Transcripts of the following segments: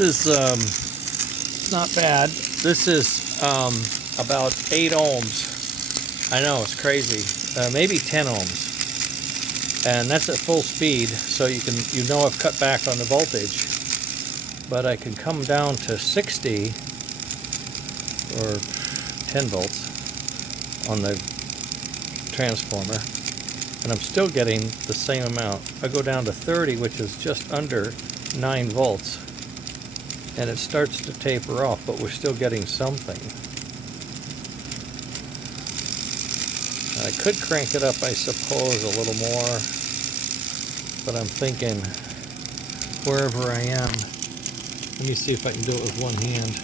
is it's not bad. This is about 8 ohms. I know, it's crazy. Maybe 10 ohms, and that's at full speed. So you know I've cut back on the voltage, but I can come down to 60 or 10 volts on the transformer, and I'm still getting the same amount. I go down to 30, which is just under 9 volts, and it starts to taper off, but we're still getting something. I could crank it up, I suppose, a little more, but I'm thinking wherever I am, let me see if I can do it with one hand.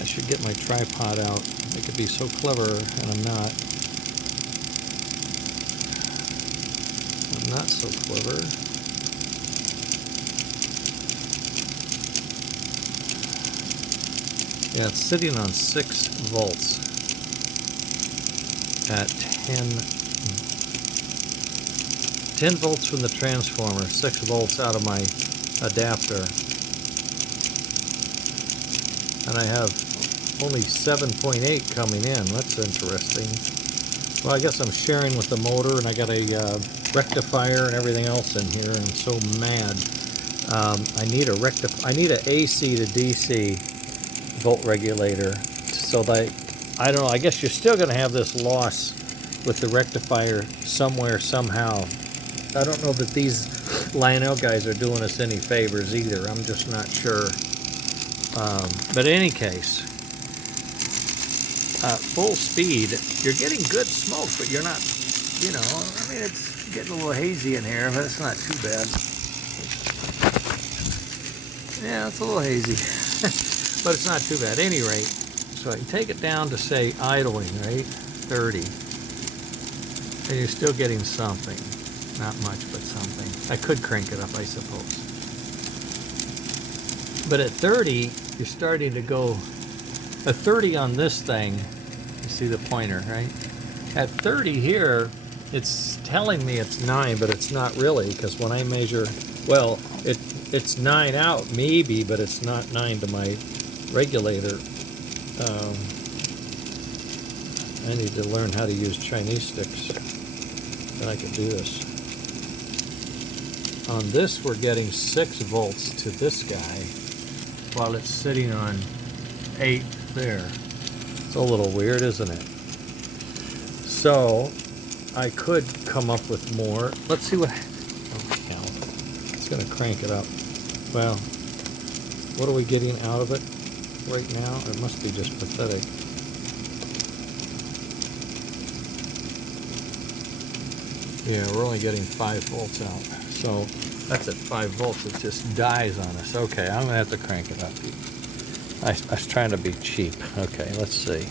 I should get my tripod out. I could be so clever, and I'm not. I'm not so clever. Yeah, it's sitting on 6 volts at 10 volts from the transformer, 6 volts out of my adapter. And I have only 7.8 coming in. That's interesting. Well, I guess I'm sharing with the motor, and I got a rectifier and everything else in here. I'm so mad. I need an AC to DC volt regulator, so that I don't know. I guess you're still going to have this loss with the rectifier somewhere, somehow. I don't know that these Lionel guys are doing us any favors either. I'm just not sure. But in any case, full speed, you're getting good smoke, but you're not, I mean, it's getting a little hazy in here, but it's not too bad. Yeah, it's a little hazy, but it's not too bad. At any rate, so I can take it down to, say, idling, right, 30, and you're still getting something. Not much, but something. I could crank it up, I suppose. But at 30, you're starting to go, at 30 on this thing, you see the pointer, right? At 30 here, it's telling me it's 9, but it's not really, because when I measure, well, it's 9 out, maybe, but it's not 9 to my regulator. I need to learn how to use Chinese sticks, then I can do this. On this, we're getting 6 volts to this guy, while it's sitting on 8 there. It's a little weird, isn't it? So I could come up with more. Let's see what. Oh, hell. It's going to crank it up. Well, what are we getting out of it right now? It must be just pathetic. Yeah, we're only getting 5 volts out. So that's at 5 volts. It just dies on us. Okay, I'm going to have to crank it up. I was trying to be cheap. Okay, let's see.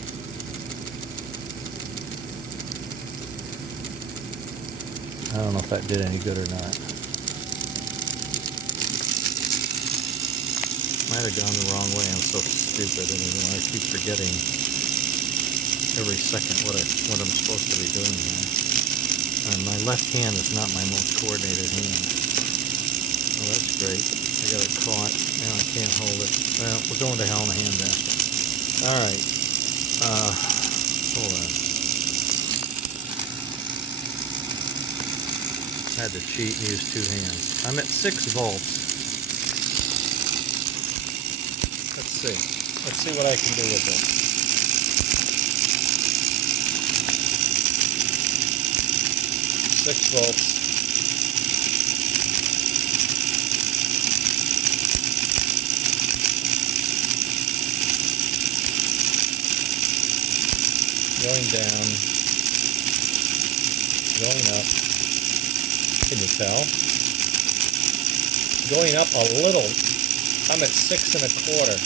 I don't know if that did any good or not. Might have gone the wrong way. I'm so stupid anymore. I keep forgetting every second what I'm supposed to be doing here. And my left hand is not my most coordinated hand. Oh, that's great. I got it caught. Now I can't hold it. Well, we're going to hell in a handbasket. All right. Hold on. I had to cheat and use 2 hands. I'm at 6 volts. Let's see. Let's see what I can do with this. 6 volts. Going down, going up. Can you tell? Going up a little. I'm at 6 1/4.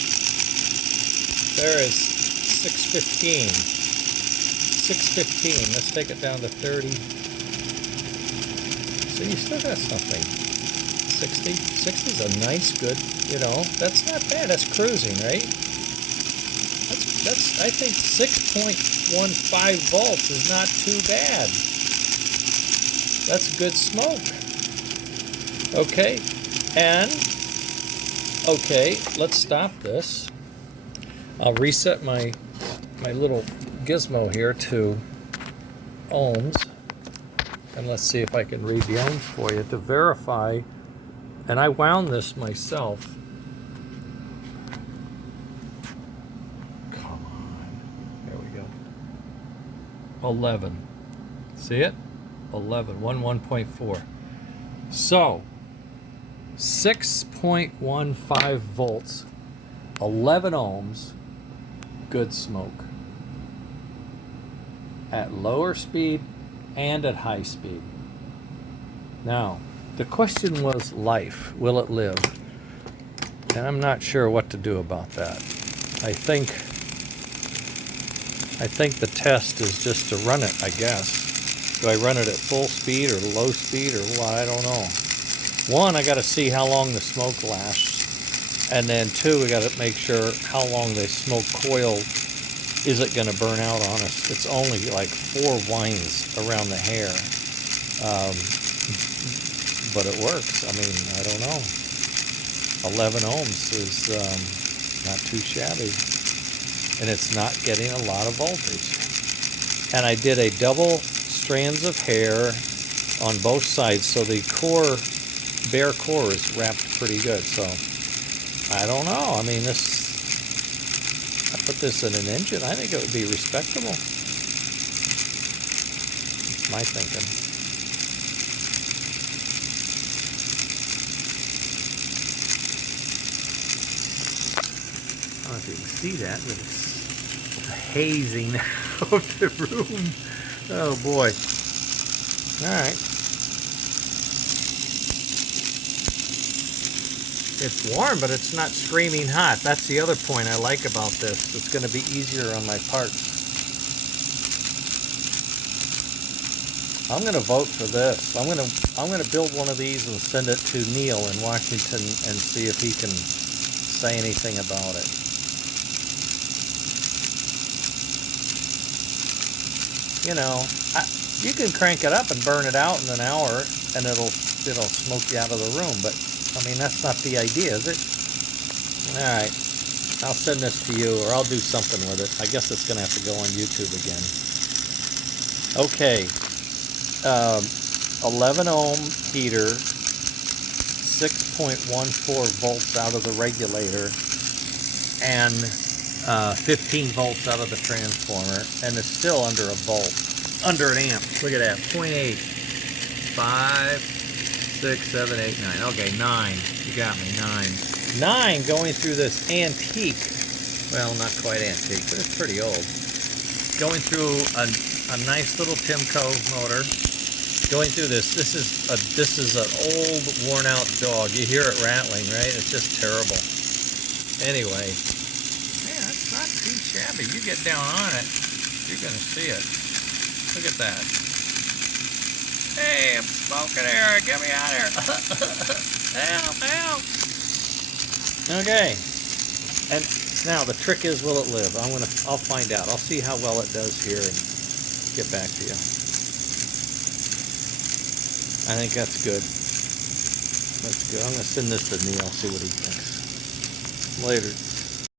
There is 615. 615. Let's take it down to 30. So you still got something. 60. 60 is a nice, good, that's not bad. That's cruising, right? That's I think 6.15 volts is not too bad. That's good smoke. Okay, and Okay, let's stop this. I'll reset my little gizmo here to ohms, and let's see if I can read the ohms for you to verify. And I wound this myself. Come on, there we go. 11. See it? 11, 1.4. So 6.15 volts, 11 ohms, good smoke at lower speed and at high speed. Now, the question was life. Will it live? And I'm not sure what to do about that. I think the test is just to run it, I guess. Do I run it at full speed or low speed or what? I don't know. One, I got to see how long the smoke lasts. And then two, we got to make sure how long the smoke coil isn't going to burn out on us. It's only like 4 winds around the hair. But it works. I mean, I don't know. 11 ohms is not too shabby. And it's not getting a lot of voltage. And I did a double strands of hair on both sides, so the core, bare core, is wrapped pretty good. So I don't know. I mean, this, I put this in an engine, I think it would be respectable. That's my thinking. I don't know if you can see that, but it's hazing of the room. Oh boy. Alright. It's warm, but it's not screaming hot. That's the other point I like about this. It's going to be easier on my parts. I'm going to vote for this. I'm going to build one of these and send it to Neil in Washington and see if he can say anything about it. You know, you can crank it up and burn it out in an hour, and it'll smoke you out of the room. But I mean, that's not the idea, is it? All right, I'll send this to you, or I'll do something with it. I guess it's gonna have to go on YouTube again. Okay, 11 ohm heater, 6.14 volts out of the regulator, and 15 volts out of the transformer, and it's still under a volt, under an amp. Look at that, 0.8, 5, 6, 7, 8, 9. Okay, 9. You got me, 9. 9 going through this antique, well, not quite antique, but it's pretty old. Going through a nice little Timco motor. Going through this. This is an old, worn-out dog. You hear it rattling, right? It's just terrible. Anyway. Not too shabby. You get down on it, you're gonna see it. Look at that. Hey, I'm smoking here. Get me out of here. Help, help. Okay. And now the trick is, will it live? I'll find out. I'll see how well it does here and get back to you. I think that's good. That's good. I'm gonna send this to Neil, see what he thinks. Later.